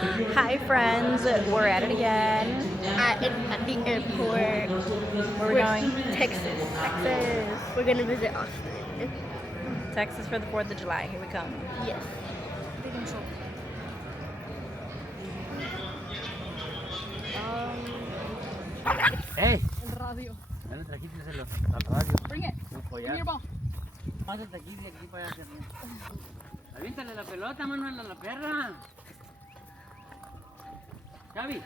Hi friends, we're at it again. At the airport. Where are we going? Texas. We're gonna visit Austin. Texas for the 4th of July. Here we come. Yes. Big intro. ¡Ey! El radio. Ya le trajiste al radio. Bring it. Un Give me collar. your ball. Pásate aquí, de aquí para allá. Aviéntale la pelota, Manuel, a la perra. Xavi.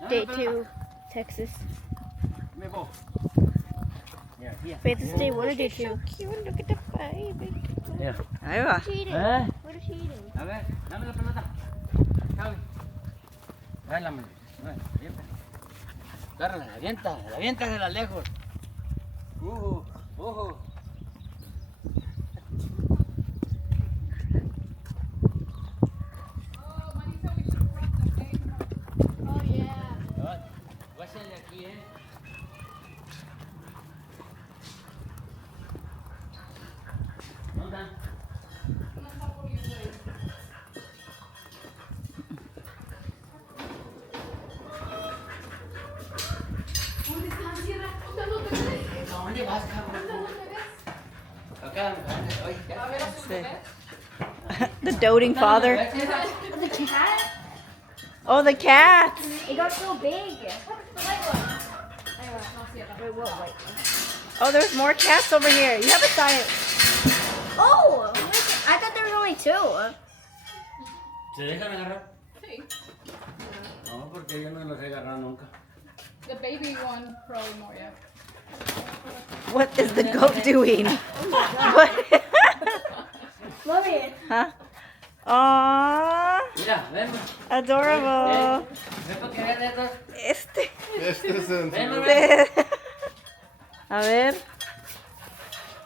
dame Day la pelota. 2, Texas. Me voy. Mira, aquí. Wait, this is day 1 or day 2? Cute, look at the baby. Mira. Ahí va. ¿Eh? What is she eating? A ver, dame la pelota. Xavi. Dale la mano. Avienta. Agárrala, aviéntasela lejos. Ojo. Oh, yeah. Guáchale aquí, ¿Dónde? ¿Dónde vas, cabrón? Acá, oye, ya. The doting father. The cat? Oh, the cat. It got so big. Wait, what white one? Oh, there's more cats over here. You have a size. Oh! I thought there was only 2. ¿Se dejan agarrar? Sí. No, porque yo no los he agarrado nunca. The baby one, probably more, yeah. What is the goat doing? What? Mommy. Huh? Aww. Mira, ven. Adorable. Ven para que vean estos. Este. Ven. A ver.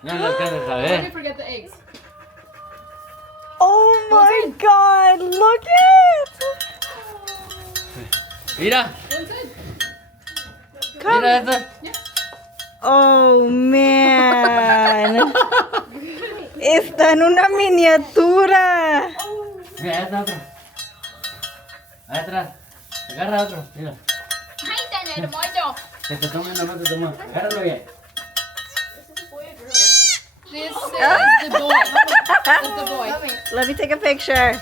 No lo alcanzas a Why ver. did you forget the eggs? Oh my God! Look it. Mira, Go inside. Come. mira estos. Oh man. Está en una miniatura. Mira, este otro. Ahí atrás. Agarra otro. Mira. Ay, tan hermoso. Que te tome, no te toma. Agárralo bien. This is the boy. That's the boy. Let me take a picture.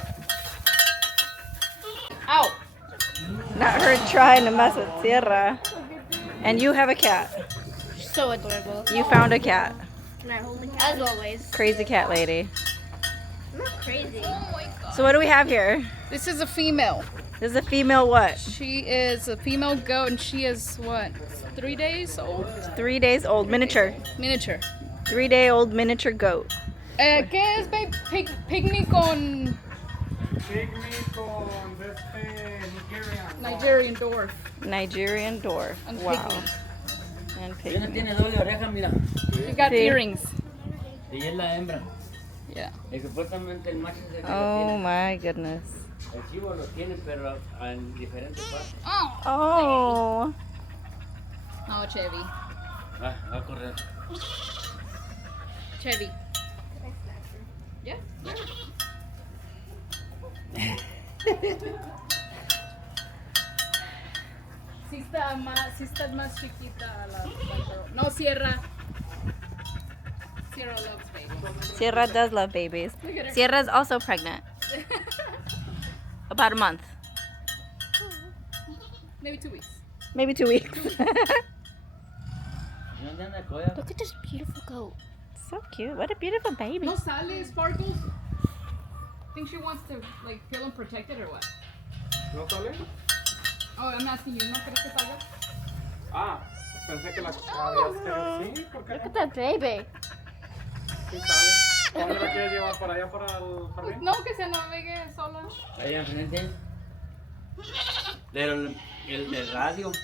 Ow. Not her trying to mess with Sierra. And you have a cat. So adorable. You found a cat. Can I hold the cat? As always. Crazy cat lady. I'm not crazy. Oh my god. So what do we have here? This is a female. This is a female what? She is a female goat and she is what? 3 days old? 3 days old. Miniature. Miniature. 3-day-old miniature goat. ¿Qué es babe? Pygmy con Nigerian dwarf. Nigerian dwarf. And Wow. pygmy. And Y no pygmy. tiene doble oreja, mira. She got Sí. earrings. Y es la hembra. Yeah. Y supuestamente el macho es el que lo Oh tiene. my goodness. El chivo lo tiene, pero en diferentes partes. Oh. Oh. Oh, Chevy. Va a correr. Chevy. Yeah. Sí está más chiquita la girl. No, Sierra. Sierra loves babies. Sierra does love babies. Look at her. Sierra's also pregnant. About a month. Maybe 2 weeks. Maybe 2 weeks. ¿Y dónde anda el collar? Look at this beautiful goat. So cute. What a beautiful baby. No sale, Sparkles. Think she wants to like feel and protected or what? ¿No sale? Oh, I'm asking you. ¿No crees que salga? Ah, pensé que la habías querido. Sí, ¿por qué Look no? at that baby. Sí sale. ¿Dónde la quieres llevar? ¿Para allá, para el Pues jardín? no, que se navegue sola. Allá enfrente. Pero el de radio. Look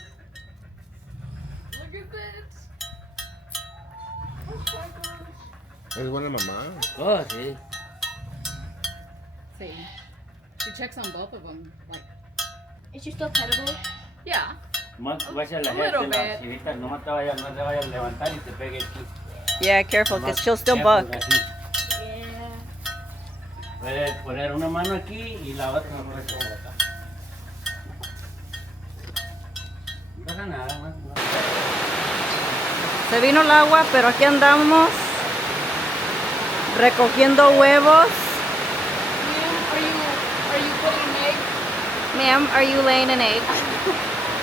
at this. Es buena mamá. Oh, sí. See, she checks on both of them. Like, Is she still petable? yeah. Vaya a la A little gente, bit. si ahorita no te vayas a levantar y te pegue aquí. Yeah, careful, because she'll still Nomás, buck. así. Yeah. Puedes poner una mano aquí y la otra mejor aquí por acá. Se vino el agua, pero aquí andamos recogiendo huevos. Are you putting an egg? Ma'am, are you laying an egg?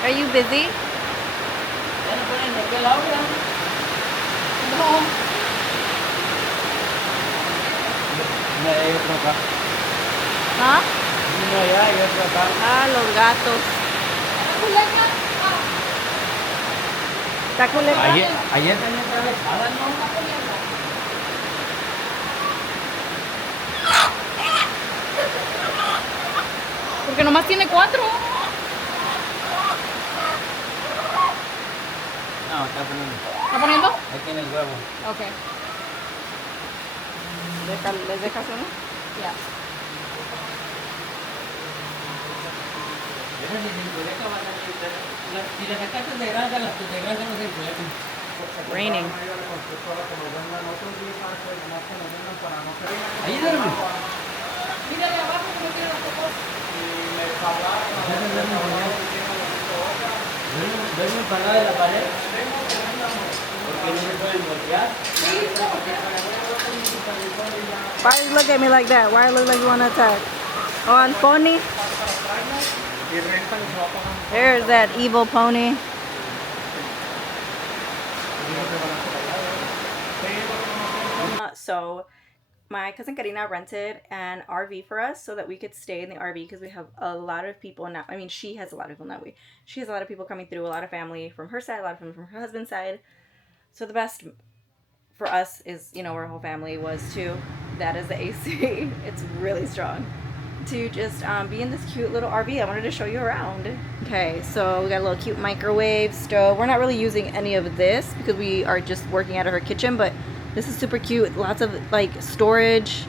Are you busy? ¿Ya no pueden meter el agua? No. No hay otro acá. ¿Ah? No hay otro acá. Ah, los gatos. ¿Está culebra? Ayer también atravesada, ¿no? Porque nomás tiene 4. No, está poniendo. ¿Está poniendo? Ahí tiene el huevo. Ok. ¿Les dejas uno? Ya. Esas si se enculecan van a necesitar. Si las sacaste de granja, las de granja no se enculecan. Raining. Ahí duerme. Mírale abajo como tiene las cosas. Duerme parada de la pared. Porque no se pueden voltear. Why you look at me like that? Why you look like you want to attack? On pony? There's that evil pony. So my cousin Karina rented an RV for us so that we could stay in the RV because we have a lot of people now. I mean, she has a lot of people now. She has a lot of people coming through, a lot of family from her side, a lot of them from her husband's side. So the best for us is, you know, our whole family was too. That is the AC. It's really strong. To just be in this cute little RV. I wanted to show you around. Okay, so we got a little cute microwave, stove. We're not really using any of this because we are just working out of her kitchen, but this is super cute. Lots of like storage,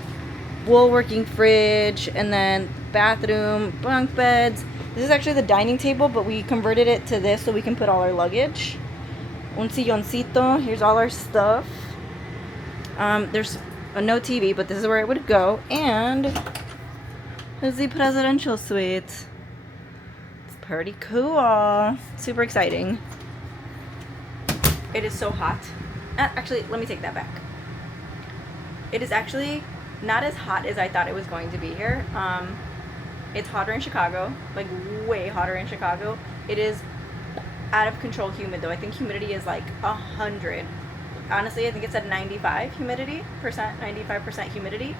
wool working fridge, and then bathroom, bunk beds. This is actually the dining table, but we converted it to this so we can put all our luggage. Un silloncito. Here's all our stuff. There's no TV, but this is where it would go. And there's the presidential suite. It's pretty cool. Super exciting. It is so hot. Actually, let me take that back. It is actually not as hot as I thought it was going to be here. It's hotter in Chicago, like way hotter in Chicago. It is out of control humid though. I think humidity is like 100. Honestly, I think it's at 95 humidity percent, 95% humidity.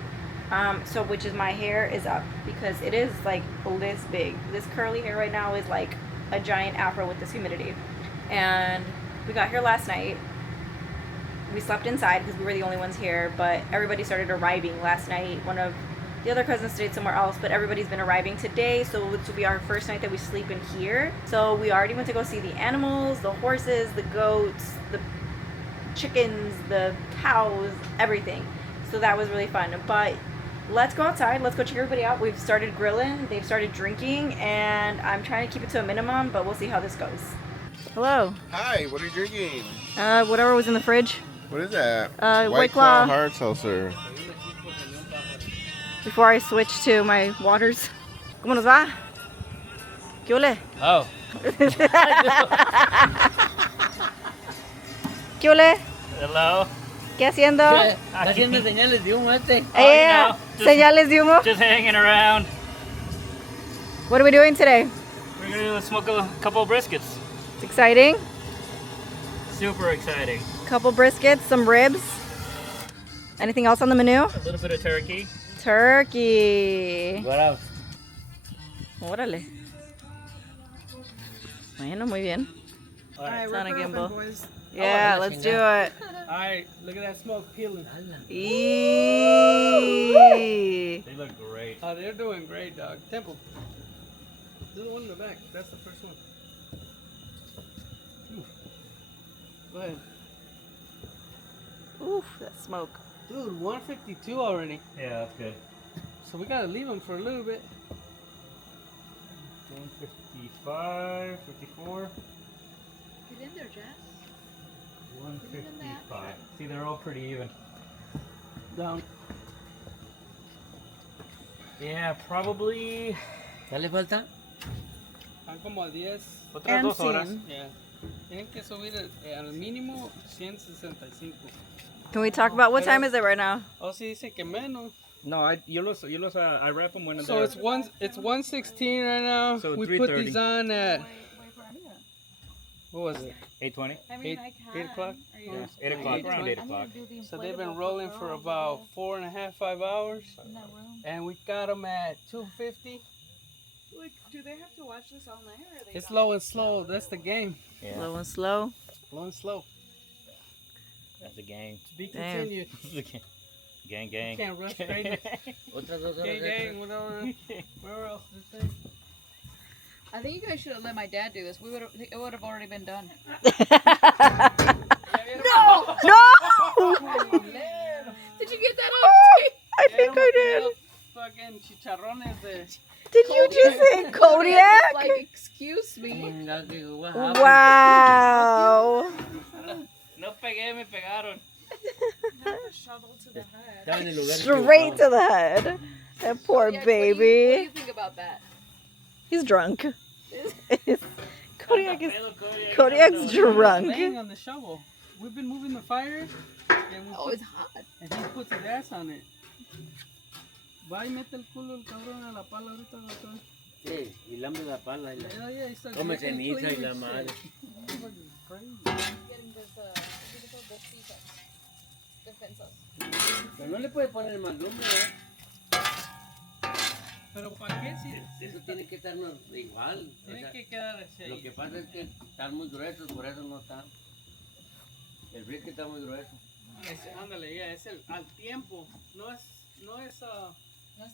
So which is my hair is up because it is like this big. This curly hair right now is like a giant afro with this humidity. And we got here last night. We slept inside because we were the only ones here, but everybody started arriving last night. One of the other cousins stayed somewhere else, but everybody's been arriving today, so this will be our first night that we sleep in here. So we already went to go see the animals, the horses, the goats, the chickens, the cows, everything. So that was really fun. But let's go outside. Let's go check everybody out. We've started grilling. They've started drinking, and I'm trying to keep it to a minimum, but we'll see how this goes. Hello. Hi, what are you drinking? Whatever was in the fridge. What is that? White Claw. Hard seltzer. Before I switch to my waters. ¿Cómo nos va? ¿Qué ole? Oh. ¿Qué ole? Hello. ¿Qué haciendo? Está haciendo señales de humo este. Yeah, señales de humo. Just hanging around. What are we doing today? We're gonna smoke a couple of briskets. It's exciting. Super exciting. Couple briskets, some ribs. Anything else on the menu? A little bit of turkey. Turkey. What else? Órale. Bueno, muy bien. Alright, It's on a gimbal. boys. Yeah, let's do it. Alright, look at that smoke peeling. Eee. They look great. Oh, they're doing great, dog. Temple. Do the one in the back. That's the first one. Go ahead. Oof, that smoke. Dude, 152 already. Yeah, that's good. So we gotta leave them for a little bit. 155, 54, Get in there, Jess. 155. See, they're all pretty even. Down. Yeah, probably. ¿Ya le falta? Están como a 10. Otras 2 horas. scene. Yeah. Tienen que subir al mínimo 165. Can we talk about what time is it right now? Oh, sí dice que menos. No, I wrap them when So they're... it's 116 right now. So we put 3:30. these on at, what was it? 8:20. I mean, 8 o'clock? Yeah, 8 o'clock. Around 8 o'clock. So they've been rolling for about 4.5, 5 hours. And we got them at 250. Like, do they have to watch this all night, or are they? It's low and slow. That's the game. Yeah, Low and slow. Low and slow. that's the game. To be Damn. continued. Gang, gang. Can't rush straight. Otras 2 horas Gang, extra. gang, whatever. Where else is this thing? I think you guys should have let my dad do this. It would have already been done. No! No! Did you get that on tape? I think I did. Fucking chicharrones de... Did you just say Kodiak? Like, excuse me. Chinga, que what happened? Wow. No pegué, me pegaron. Shovel to the head. Estaba en el lugar Straight equivocado. to the head. That poor Yeah, what do you baby. think about that? He's drunk. Kodiak's Laying drunk. on the shovel. We've been moving the fire. And, Oh, it's hot. and he puts his ass on it. Va y mete el culo el cabrón a la pala ahorita. Doctor. Sí, y lambe la pala. Y la... Yeah, yeah, he's Come ceniza y la madre. Getting this, defensas. Pero no le puede poner más lumbre, ¿eh? Pero ¿para qué? Si Eso tiene que estarnos igual. O tiene sea, que quedar así. lo que pasa es que están muy gruesos, por eso no están. El brisket está muy grueso. Ándale, ya, es el al tiempo. No es, No es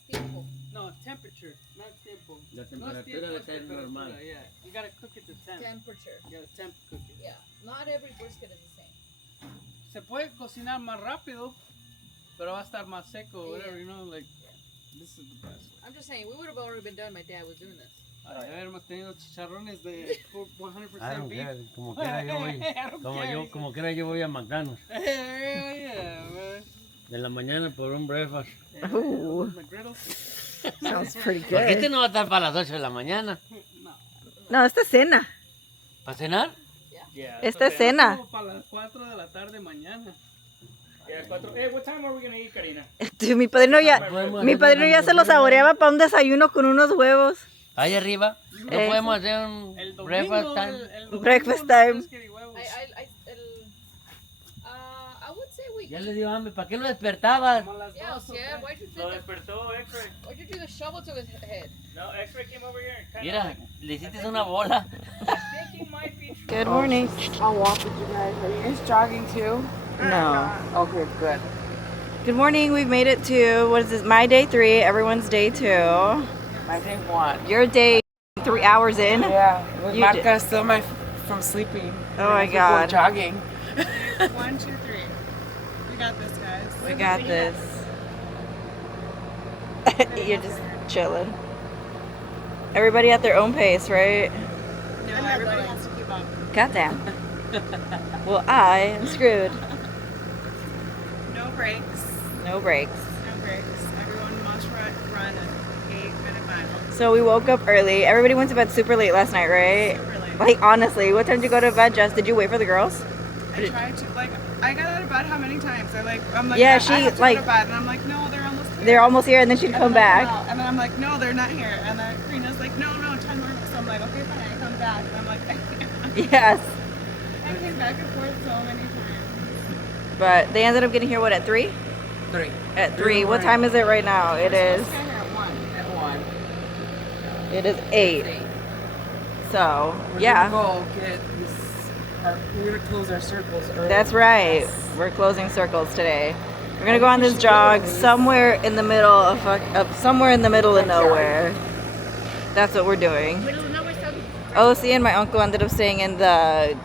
tiempo. no, temperature, not tiempo. La No es temperatura tiempo, debe es ser temperatura, normal. yeah. You gotta cook it to temp. Temperature. You gotta temp cook it. Yeah. Not every brisket is the same. Se puede cocinar más rápido, pero va a estar más seco, whatever, you know, like, this is the best way. I'm just saying, we would have already been done. My dad was doing this. Hemos tenido chicharrones de 100% I don't beef. care, como quiera yo voy, I don't care. como quiera yo voy a McDonald's. Yeah, man. De la mañana por un breakfast. Ooh, McGriddle? sounds pretty Porque este good. no va a estar para las 8 de la mañana. No, esta es cena. ¿Para cenar? Yeah. Esta es cena. Como para las 4 de la tarde mañana. Yeah, 4. Hey, what time are we gonna eat, Karina? Mi padrino ya, Podemos mi hacer padrino ya se lo saboreaba para un desayuno con unos huevos. Ahí arriba. No podemos hacer un El domingo, breakfast time. el domingo, Breakfast los time. brisket y huevos. I would say we. Ya le dio hambre. ¿Para qué lo despertabas? Como a las Yeah, 2 o yeah. 3. Why'd you Lo take despertó X-Ray. Why'd you do the shovel to his head? No, X-Ray came over here and kind Mira, le hiciste una bola. I think he might be... Good morning. I'll walk with you guys. Are you guys jogging too? No. Okay, good. Good morning. We've made it to, what is this? My day 3. Everyone's day 2. I think one. Your day 3 hours in. Yeah, with You Marca still from sleeping. Oh my We're going God. jogging. 1, 2, 3. We got this, guys. We got this. You're just chilling. Everybody at their own pace, right? No, everybody has to keep up. Goddamn. Well, I am screwed. No breaks. No breaks. No breaks. Everyone must run an 8-minute mile. So we woke up early. Everybody went to bed super late last night, right? Super late. Like, honestly, what time did you go to bed, Jess? Did you wait for the girls? I tried to, like, I got out of bed how many times? I'm like, Yeah, I she, have to like- go to bed. And I'm like, no, they're almost here. They're almost here, and then she'd And come then I'm back. out. And then I'm like, no, they're not here. And then Karina's like, no, 10 more minutes. So I'm like, okay, fine, I come back. And I'm like, I can't. Yes. I came back and forth so many times. But they ended up getting here, what, at 3? 3. At 3. What time is it right now? It is, At 1. it is 8. So, We're yeah. gonna go get this. We're gonna close our circles early. That's right. We're closing circles today. We're gonna go on this jog somewhere in the middle of somewhere in the middle of nowhere. That's what we're doing. OC and my uncle ended up staying in the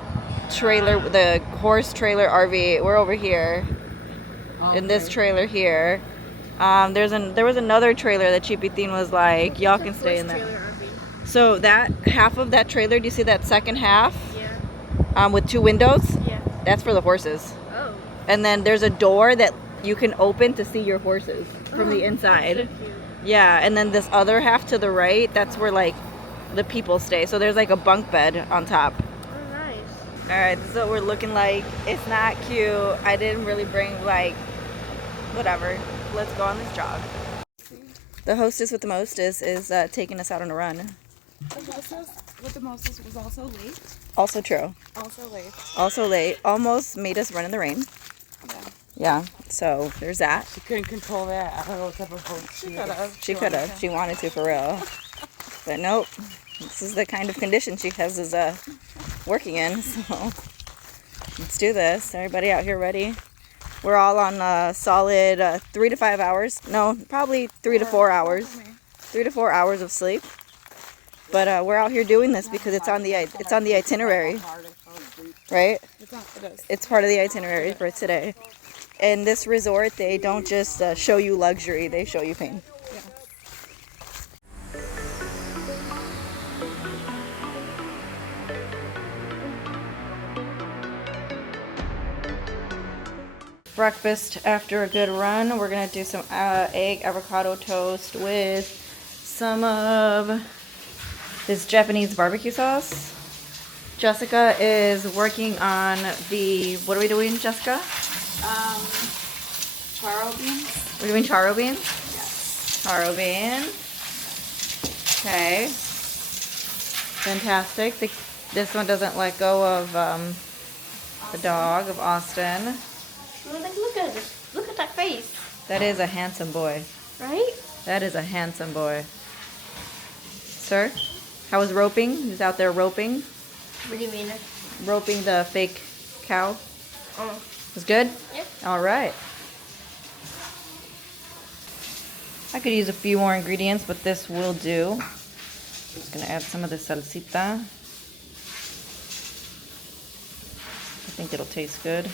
trailer, the horse trailer RV. We're over here in this trailer here. There was another trailer that Chipitin was like, y'all can stay in that. So that half of that trailer, do you see that second half? Yeah. With 2 windows? Yeah. That's for the horses. Oh. And then there's a door that you can open to see your horses from the inside. So cute. Yeah, and then this other half to the right, that's where like the people stay. So there's like a bunk bed on top. Oh, nice. Alright, this is what we're looking like. It's not cute. I didn't really bring, like, whatever. Let's go on this jog. The hostess with the mostest is taking us out on a run. The hostess with the mostest was also late. Also true. Also late. Also late. Almost made us run in the rain. Yeah. Yeah, so there's that. She couldn't control that. I don't know what type of host She could have. She could have. She wanted to, for real. But nope. This is the kind of condition she has is working in. So let's do this. Everybody out here ready? We're all on solid 3 to 5 hours. No, probably 3 to 4 hours. 3 to 4 hours of sleep. But we're out here doing this because it's on the itinerary, right? It's part of the itinerary for today. And this resort, they don't just show you luxury; they show you pain. Breakfast after a good run. We're gonna do some egg avocado toast with some of this Japanese barbecue sauce. Jessica is working on the, what are we doing, Jessica? Charo beans. We're doing charo beans? Yes. Charo beans. Okay. Fantastic. This one doesn't let go of the dog, of Austin. Look at this. Look at that face. That is a handsome boy. Right? That is a handsome boy. Sir, how was roping? He was out there roping. What do you mean? Roping the fake cow. Oh. Was good? Yep. All right. I could use a few more ingredients, but this will do. Just gonna add some of the salsita. I think it'll taste good.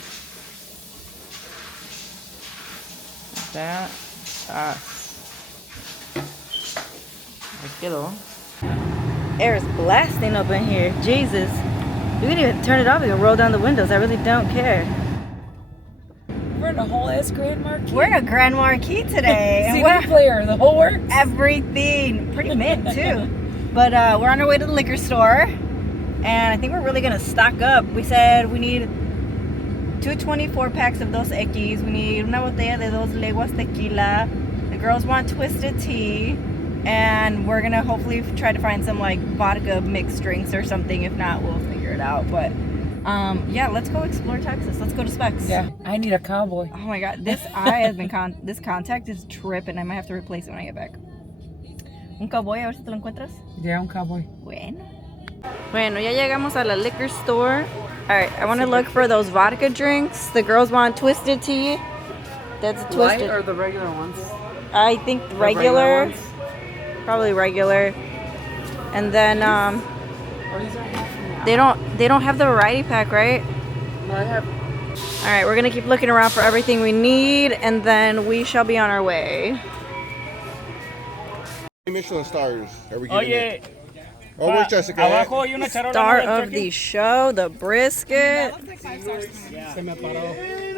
Like that. Quedó. Air is blasting up in here. Jesus. You can even turn it off. You can roll down the windows. I really don't care. We're in a whole ass Grand Marquis. We're in a Grand Marquis today. CD player, the whole works. Everything. Pretty mint too. But we're on our way to the liquor store. And I think we're really going to stock up. We said we need 2 24 packs of Dos Equis. We need una botella de Dos Leguas tequila. The girls want twisted tea. And we're gonna hopefully try to find some like vodka mixed drinks or something. If not, we'll figure it out. But yeah, let's go explore Texas. Let's go to Specs. Yeah, I need a cowboy. Oh my God, this eye has been this contact is tripping. I might have to replace it when I get back. Un cowboy, a ver si te lo encuentras. Yeah, un cowboy. Bueno, ya llegamos a la liquor store. All right, I want to look for those vodka drinks. The girls want twisted tea. That's twisted. Light or the regular ones? I think regular. Probably regular. And then they don't have the variety pack, right? No, I have. All right, we're gonna keep looking around for everything we need, and then we shall be on our way. Michelin stars. Are we getting Oye, it? Oh, where's Jessica? abajo hay una charola. Star ¿no? of the show, the brisket. Se me paró.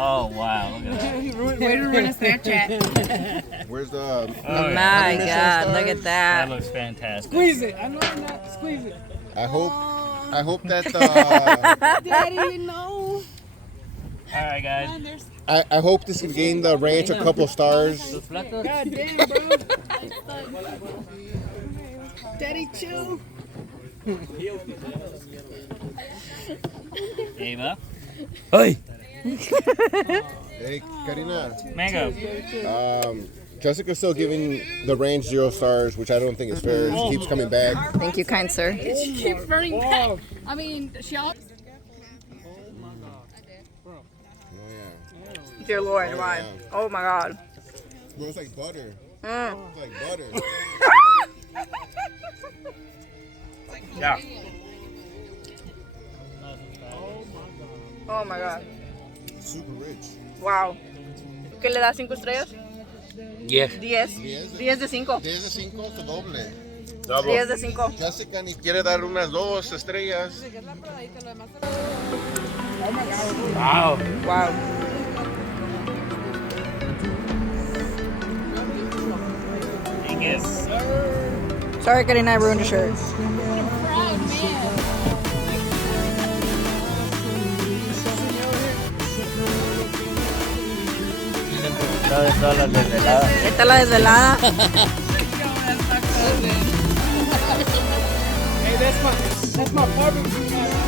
Oh, wow. Look at that. Way to run a Snapchat. Where's the? Oh, My Michelin God, look at stars? That that. looks fantastic. Squeeze it. I know you're not. Squeeze it. I hope that Daddy, no. All right, guys. I hope this can gain the ranch a couple stars. God damn, bro. Daddy, chill. Ava. Hey. Hey, Karina. Mango. Jessica's still giving the ranch 0 stars, which I don't think is fair. She keeps coming back. Thank you, kind sir. She keeps running back. I mean, she always. Oh yeah. Dear Lord, why? Oh my God. Bro, it's like butter. Mm. It's like butter. Yeah. Oh my God. Super rich. Wow. ¿Qué le da 5 estrellas? 10. 10. 10 de 5. 10 de 5 su doble. 10 de 5. Jessica ni quiere dar unas 2 estrellas. Wow. Wow. Thank you. Sorry, Karina, I ruined your shirt. proud man. Todas las desveladas. Esta es la desvelada. Yo, that's my cousin. Hey, that's my barbecue.